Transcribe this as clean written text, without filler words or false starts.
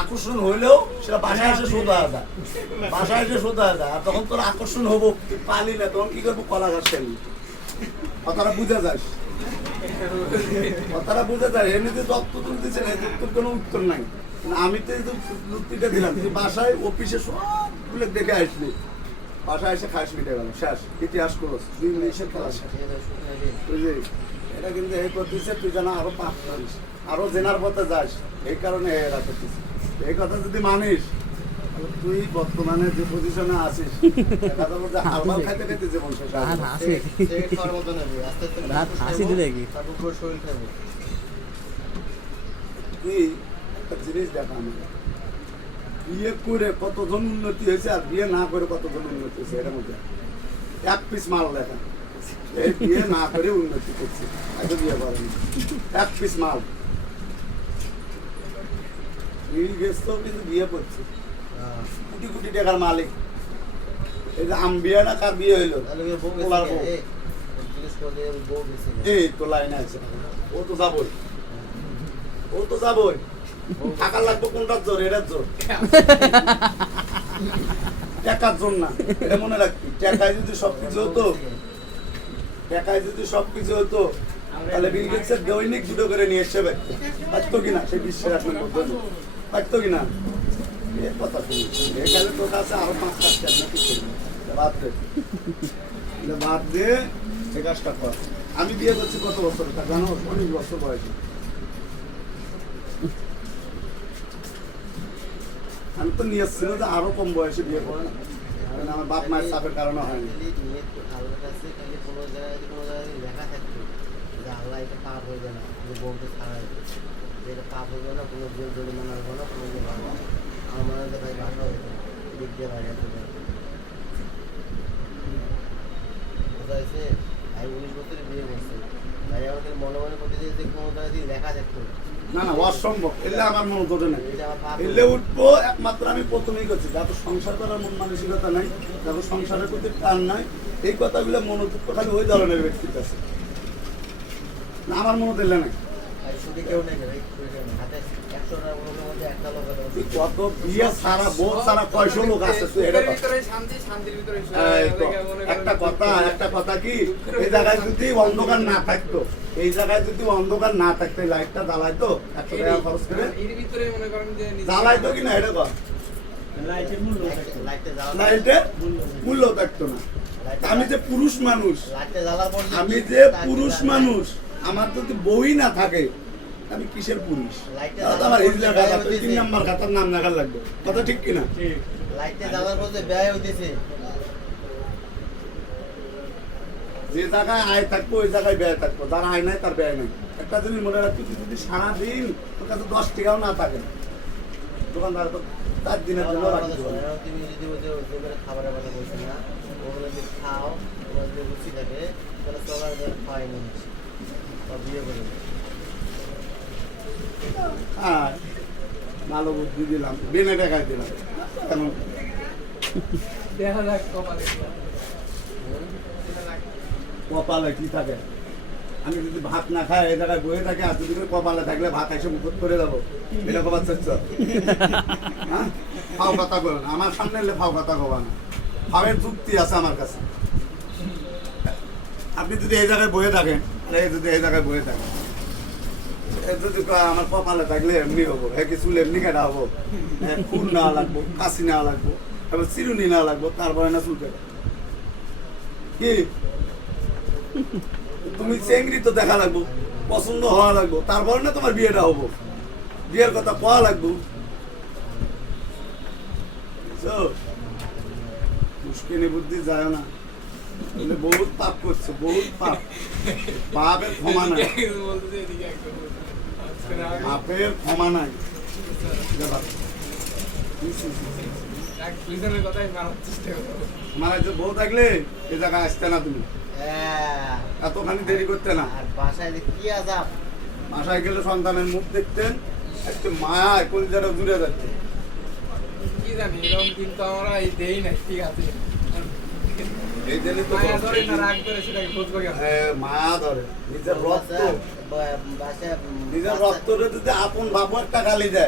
আকর্ষণ হইলেও সেটা বাসায় এসে শোধ হয়ে যায়, বাসায় এসে শোধ হয়ে যায়। আর তখন তোর আকর্ষণ হবো, তুই পালি না, তখন কি করবো? কলা গাছ খেলবি। কথাটা বুঝে যাস, কথাটা বুঝে যায়। এমনিতে তত্ত্ব তুলতেছে না, তত্ত্বের কোনো উত্তর নাই। আমি তো যুক্তিটা দিলাম, তুই বাসায় অফিসে সবগুলো দেখে আসলি, বাসায় এসে খাস মিটে গেল, শেষ। ইতিহাস করস, 2 মিনিটের খেলা শেষ। বুঝলি? এটা কিন্তু এই করতেছে, তুই যেন আরো পাপ করিস, আরো জেনার পথে যাস, এই কারণে এরা করতেছে। এই কথা যদি মানিস, তুই বর্তমানে যে পজিশনে আছিস, হালমাল খাইতে খাইতে জীবন শেষ। তুই একটা জিনিস দেখা, আমাকে বিয়ে করে কতজন উন্নতি হয়েছে আর বিয়ে না করে কতজন উন্নতি হয়েছে, এটার মধ্যে এক পিস মাল দেখা। এই বিয়ে না করে উন্নতি করছে, এত বিয়ে করেনি, এক পিস মাল। বিল গেটস তো কিন্তু বিয়ে করছে, কোটি কোটি টাকার মালিক। এই যে বিয়ে না কার বিয়ে হইলো? এই তো লাইনে আছে, ও তো যাবই, ও তো যাবই। টাকা লাগবে কোনটার জোর? এটার জোর, টাকার জোর না, এটা মনে রাখবি। টাকায় যদি সবকিছু হতো, টাকায় যদি সবকিছু হতো, তাহলে বিল গেটসের দৈনিক 2টো করে নিয়ে এসে পারতো কিনা? সেই বিশ্বের 1 নম্বর পারতো কিনা? এর কথা শুনি, এখানে তোর কাছে আরো 5 কাজ না, কি করবি? বাদ দে, বাদ দে, এই কাজটা কর। আমি বিয়ে করছি কত বছর জানো? 19 বছর বয়সে। আমি তো নিয়ে এসেছিল যে আরো কম বয়সে বিয়ে করে না, কারণ আমার বাপ মায়ের চাপের কারণে হয়নি। না না, অসম্ভব। এলে আমার মনে ধরে নাই, এলে উঠবো। একমাত্র আমি প্রথমেই করছি, যাদের সংসার করার মন মানসিকতা নাই, যাদের সংসারের প্রতি টান নাই, এই কথাগুলো মনোযোগ খালি ওই ধরনের ব্যক্তির কাছে। না, আমার মনে দিলে নাই। কত বিয়ে সারা বউ সারা 100 লোক আছে। একটা কথা কি, এই জায়গায় যদি অন্ধকার না থাকতো, এই জায়গায় যদি অন্ধকার না থাকতো, লাইটটা জ্বালাইতো 100 টাকা খরচ করে, জ্বালাইতো কিনা? এটা কর, লাইটের মূল্য থাকতো না। আমি যে পুরুষ মানুষ, আমি যে পুরুষ মানুষ, আমার যদি বই না থাকে, আমি কিসের পুরুষ? আমার 3 নাম্বার খাতার নাম দেখার লাগবে, কথা ঠিক কিনা? যে জায়গায় আয় থাকবো ওই জায়গায় ব্যয় থাকবো, যার আয় নাই তার ব্যয় নাই। একটা জিনিস মনে রাখবি, যদি সারাদিন তোর কাছে 10 টাকাও না থাকে, দোকানদার তো 4 দিনের জন্য রাখতে পারে। খাবারের কথা বলছেন না, ওগুলো যদি খাও, তোমার যদি রুচি থাকে, তাহলে চলার খাওয়াই নিচ্ছি বা বিয়ে করে। হ্যাঁ, ভালো বুদ্ধি দিলাম, বেনে টাকায় দিলাম। কেন কপালে কি থাকে? আমি যদি ভাত না খাই, এই জায়গায় বয়ে থাকি, আর যদি কপালে থাকলে ভাত এসে মুখত করে যাবো, এটা কবার চাচ্ছ? হ্যাঁ, ফাও কথা বলো না আমার সামনে, এলে ফাও কথা কবা না। ফাওয়ের যুক্তি আছে আমার কাছে। আপনি যদি এই জায়গায় বয়ে থাকেন, যদি এই জায়গায় বয়ে থাকেন, যদি আমার কপালে থাকলে এমনি হবো, চুল এমনি কাটা হবো, ফুল নেওয়া লাগবো, কাশি নেওয়া লাগবো, এবার চিরুনি নেওয়া লাগবো, তারপরে না চুল কাটা। কি তুমি চেংড়ি তো দেখা লাগবো, পছন্দ হওয়া লাগবো, তারপরে না তোমার বিয়েটা হবো, বিয়ের কথা পাওয়া লাগবো। মুশকিলে বুদ্ধি যায় না, বহুত পাপ করছে, বহুত পাপ। পাপের ক্ষমা নাই, পাপের ক্ষমা নাই। মানে বউ থাকলে এই জায়গায় আসতে না, তুমি এতখানি দেরি করতে না। বাসায় গেলে সন্তানের মুখ দেখতেন, একটু মায়া কলিজাটা জুড়ে যাচ্ছে। কি জানি এরকম, কিন্তু আমরা এই দেই নাই, ঠিক আছে। এই জন্য তো মায়া ধরে না রাগ ধরে সেটাকে বুঝবো কেন? মায়া ধরে, নিজের রক্ত, নিজের রক্তটা যদি আপন বাবু একটা গালি দেয়,